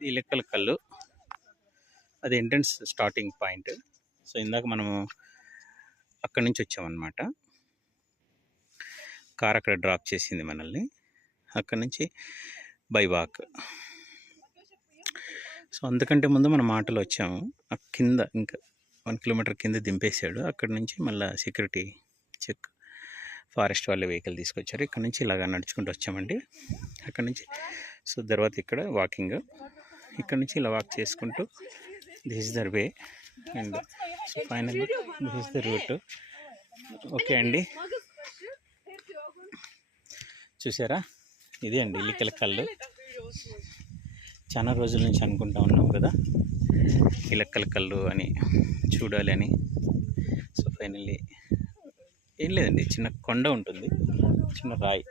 ఇది లెక్కల కల్లు, అది ఎంట్రన్స్ స్టార్టింగ్ పాయింట్. సో ఇందాక మనము అక్కడి నుంచి వచ్చామన్నమాట. కార్ అక్కడ డ్రాప్ చేసింది మనల్ని. అక్కడి నుంచి బై వాక్. సో అందుకంటే ముందు మనం ఆటోలో వచ్చాము. ఆ కింద ఇంకా 1 కిలోమీటర్ కింద దింపేశాడు. అక్కడి నుంచి మళ్ళీ సెక్యూరిటీ చెక్, ఫారెస్ట్ వాళ్ళ వెహికల్ తీసుకొచ్చారు. ఇక్కడ నుంచి ఇలాగ నడుచుకుంటూ వచ్చామండి. అక్కడ నుంచి సో తర్వాత ఇక్కడ వాకింగ్, ఇక్కడ నుంచి ఇలా వాక్ చేసుకుంటూ this is there way and so finally this is the route. Okay అండి, చూసారా, ఇది అండి ఇల్లికల కళ్ళు. చాలా రోజుల నుంచి అనుకుంటా ఉన్నాం కదా ఇలక్కల కళ్ళు అని చూడాలి అని. సో ఫైనల్లీ ఏం లేదండి, చిన్న కొండ ఉంటుంది, చిన్న రాయి,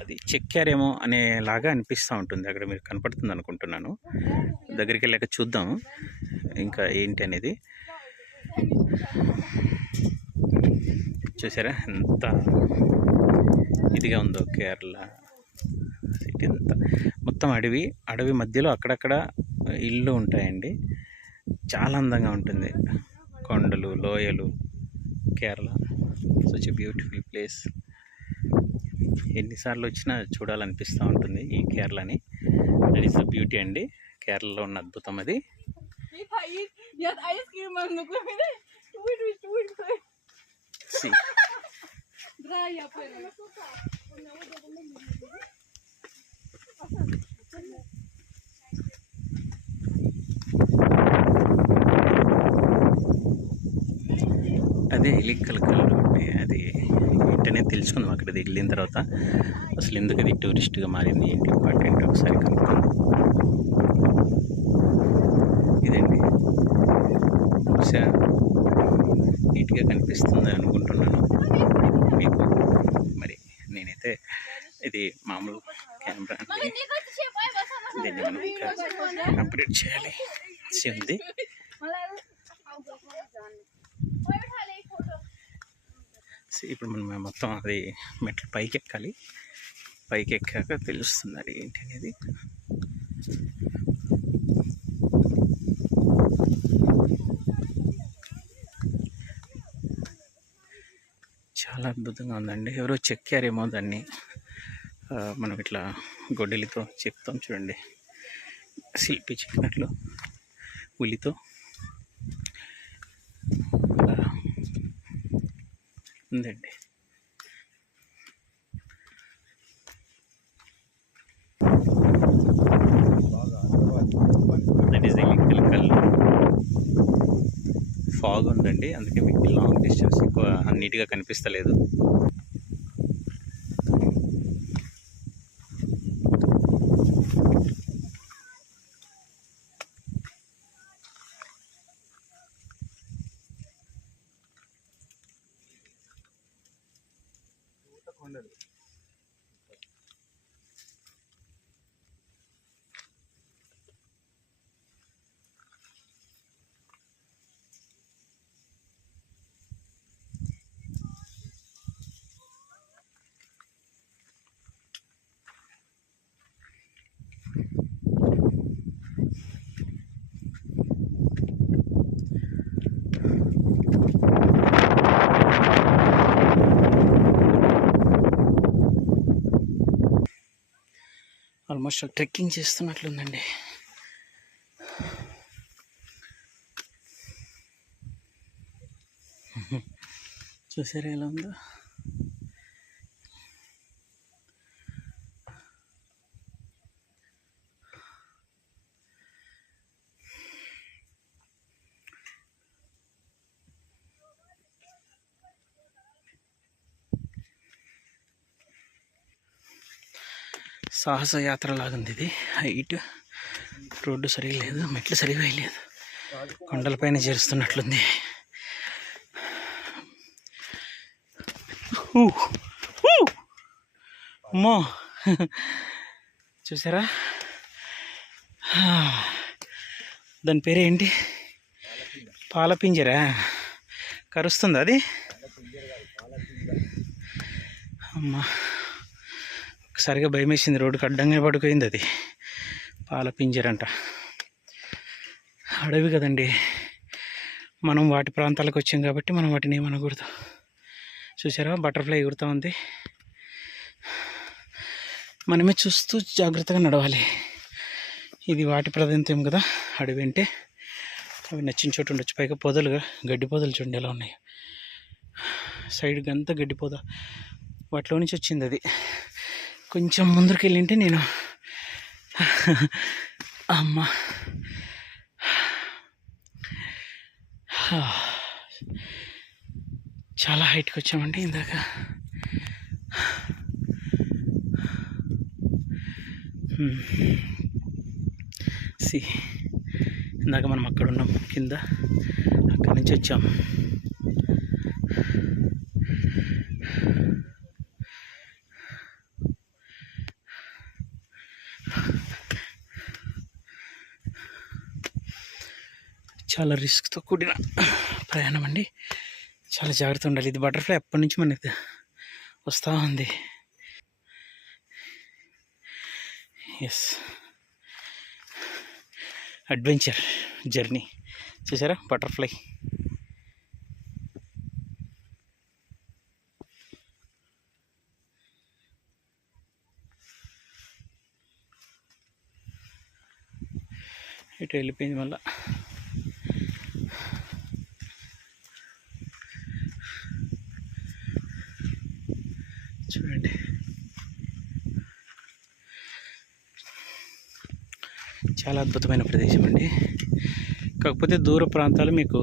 అది చెక్కారేమో అనేలాగా అనిపిస్తూ ఉంటుంది. అక్కడ మీరు కనపడుతుంది అనుకుంటున్నాను. దగ్గరికి వెళ్ళాక చూద్దాం ఇంకా ఏంటి అనేది. చూసారా ఎంత ఇదిగా ఉందో కేరళ సిటీ అంతా. మొత్తం అడవి, అడవి మధ్యలో అక్కడక్కడ ఇళ్ళు ఉంటాయండి. చాలా అందంగా ఉంటుంది, కొండలు, లోయలు. Kerala such a beautiful place. ఎన్నిసార్లు వచ్చినా చూడాలనిపిస్తూ ఉంటుంది ఈ కేరళని. దట్ ఈస్ ద బ్యూటీ అండి, కేరళలో ఉన్న అద్భుతం అది. అదే ఇల్లికల కళ్ళు. అది ఏంటనే తెలుసుకుందాం అక్కడ వెళ్ళిన తర్వాత. అసలు ఎందుకు అది టూరిస్ట్గా మారింది, ఏంటి ఇంపార్టెంట్ ఒకసారి కనుక్కుందాం. ఇదండి, బహుశా నీట్గా కనిపిస్తుంది అనుకుంటున్నాను మీకు. మరి నేనైతే ఇది మామూలు కెమెరా అండి, దీన్ని మనం అప్డేట్ చేయాలి ఉంది. ఇప్పుడు మనం మొత్తం అది మెట్లు పైకి ఎక్కాలి. పైకి ఎక్కాక తెలుస్తుంది అది ఏంటి అనేది. చాలా అద్భుతంగా ఉందండి. ఎవరో చెక్కారేమో దాన్ని. మనం ఇట్లా గొడ్డలితో చెప్తాం చూడండి, శిల్పి చెక్కినట్లు ఉలితో. ఉందండి. దట్ ఈస్ ఇల్లికల కళ్ళు. ఫాగ్ ఉందండి, అందుకే మీకు లాంగ్ డిస్టెన్స్ ఎక్కువ నీట్గా కనిపిస్తలేదు. ఆల్మోస్ట్ ట్రెక్కింగ్ చేస్తున్నట్లుందండి. చూసారా ఎలా ఉందో. సాహస యాత్ర లాగుంది ఇది. హైట్, రోడ్డు సరిగా లేదు, మెట్లు సరిగా వేయలేదు, కొండలపైన చేరుస్తున్నట్లుంది. అమ్మో, చూసారా దాని పేరు ఏంటి? పాలపింజరా? కరుస్తుందా అది? అమ్మా, ఒకసారిగా భయం వేసింది. రోడ్డుకి అడ్డంగా పడిపోయింది అది. పాలపింజరంట. అడవి కదండి, మనం వాటి ప్రాంతాలకు వచ్చాం కాబట్టి మనం వాటిని ఏమనకూడదు. చూసారా బటర్ఫ్లై ఎగురుతూ ఉంది. మనమే చూస్తూ జాగ్రత్తగా నడవాలి. ఇది వాటి ప్రాంతం కదా అడవి అంటే. అవి నచ్చిన చోటు ఉండొచ్చు. పైగా పొదలుగా గడ్డి పొదలు చూడండి ఎలా ఉన్నాయి. సైడ్కి అంతా గడ్డి పొద, వాటిలో నుంచి వచ్చింది అది. కొంచెం ముందరికి వెళ్ళింటే నేను అమ్మ చాలా హైట్కి వచ్చామండి ఇందాక. సి ఇందాక మనం అక్కడ ఉన్నాం కింద, అక్కడి నుంచి వచ్చాం. చాలా రిస్క్తో కూడిన ప్రయాణం అండి, చాలా జాగ్రత్త ఉండాలి. ఇది బటర్ఫ్లై అప్పటి నుంచి మనకి వస్తూ ఉంది. Yes, adventure journey. చూసారా బటర్ఫ్లై. ఇటు వెళ్ళిపోయింది మళ్ళా. చూడండి చాలా అద్భుతమైన ప్రదేశం అండి. కాకపోతే దూర ప్రాంతాలు మీకు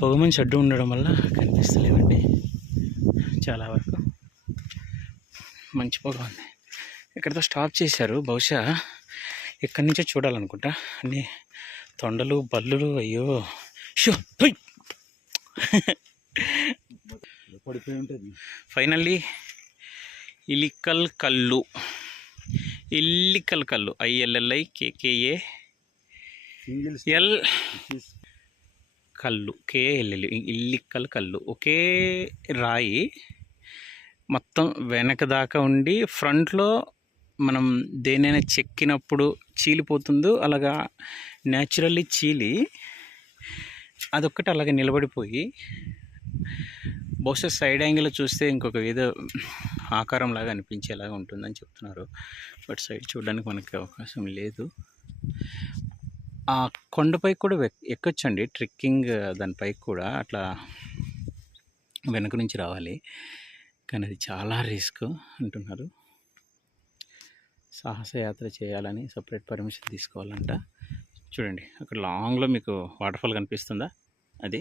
పొగమంచు అడ్డు ఉండడం వల్ల కనిపిస్తలేవండి. చాలా వరకు మంచి పొగ ఉంది. ఇక్కడితో స్టాప్ చేశారు, బహుశా ఇక్కడి నుంచే చూడాలనుకుంటా. అన్నీ తొండలు బల్లులు. అయ్యో షో పడిపోయి ఉంటుంది. ఫైనల్లీ ఇల్లికల్ కల్లు, ఇల్లికల్ కల్లు, ILLI KKA ఎల్ కల్లు KLL, ఇల్లికల్ కల్లు. ఒకే రాయి మొత్తం వెనక దాకా ఉండి ఫ్రంట్లో మనం దేనైనా చెక్కినప్పుడు చీలిపోతుందో అలాగా న్యాచురల్లీ చీలి అదొక్కటి అలాగే నిలబడిపోయి, బహుశా సైడ్ యాంగిల్ చూస్తే ఇంకొక ఏదో ఆకారం లాగా అనిపించేలాగా ఉంటుందని చెప్తున్నారు. బట్ సైడ్ చూడడానికి మనకి అవకాశం లేదు. ఆ కొండపైకి కూడా ఎక్కొచ్చండి, ట్రెక్కింగ్ దానిపైకి కూడా అట్లా వెనక నుంచి రావాలి. కానీ అది చాలా రిస్క్ అంటున్నారు. సాహసయాత్ర చేయాలని సపరేట్ పర్మిషన్ తీసుకోవాలంట. చూడండి అక్కడ లాంగ్లో మీకు వాటర్ఫాల్ కనిపిస్తుందా? అది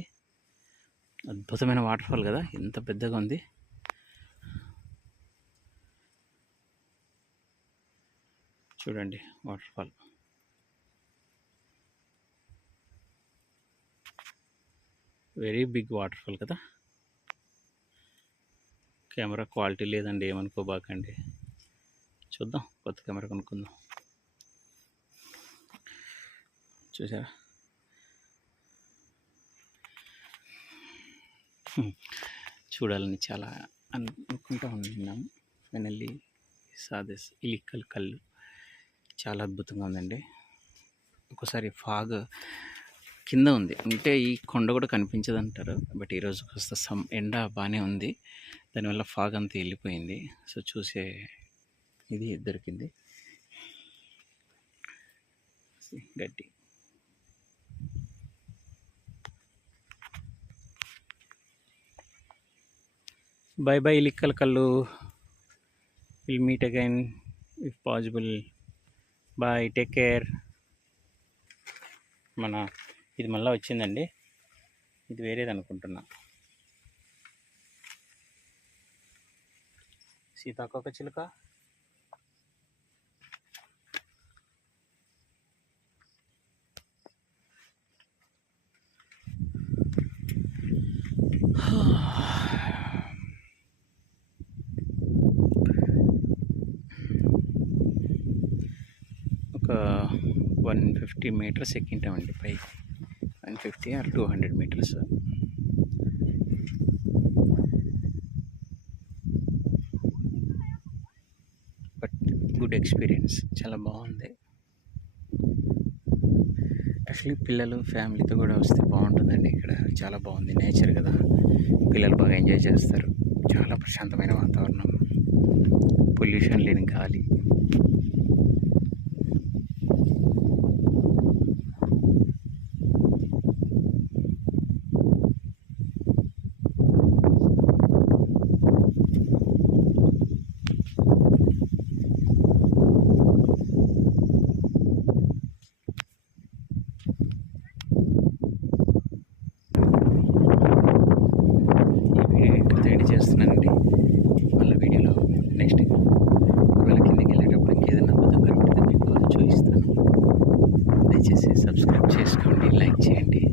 అద్భుతమైన వాటర్ఫాల్ కదా, ఎంత పెద్దగా ఉంది. చూడండి వాటర్ఫాల్. వెరీ బిగ్ వాటర్ఫాల్ కదా. కెమెరా క్వాలిటీ లేదండి, ఏమనుకోబాకండి. చూద్దాం, కొత్త కెమెరా కొనుక్కుందాం. చూసారా చూడాలని చాలా అనుకుంటా ఉన్నాము. ఫైనల్లీ సాదస్ ఇల్లికల్ కల్లు చాలా అద్భుతంగా ఉందండి. ఒకసారి ఫాగ్ కింద ఉంది అంటే ఈ కొండ కూడా కనిపించదు అంటారు. బట్ ఈరోజు కాస్త ఎండ బాగానే ఉంది, దానివల్ల ఫాగ్ అంతా వెళ్ళిపోయింది. సో చూసే ఇది దొరికింది గడ్డి. By bye Illikkal Kallu, will meet again if possible. Bye, take care. మన ఇది మళ్ళీ వచ్చిందండి, ఇది వేరేది అనుకుంటున్నా. సీతాకోక చిలుక. ఒక 150 మీటర్స్ ఎక్కింటామండి పై, 150 or 200 metres. But good experience, చాలా బాగుంది. యాక్చువల్లీ పిల్లలు ఫ్యామిలీతో కూడా వస్తే బాగుంటుందండి. ఇక్కడ చాలా బాగుంది, నేచర్ కదా, పిల్లలు బాగా ఎంజాయ్ చేస్తారు. చాలా ప్రశాంతమైన వాతావరణం, పొల్యూషన్ లేని గాలి. రెడీ చేస్తున్నానండి. మళ్ళీ వీడియోలో నెక్స్ట్ ఒకవేళ కిందకి వెళ్ళేటప్పుడు ఇంకేదైనా అద్భుతంగా ఉంటుందో మీకు చూపిస్తాను. దయచేసి సబ్స్క్రైబ్ చేసుకోండి, లైక్ చేయండి.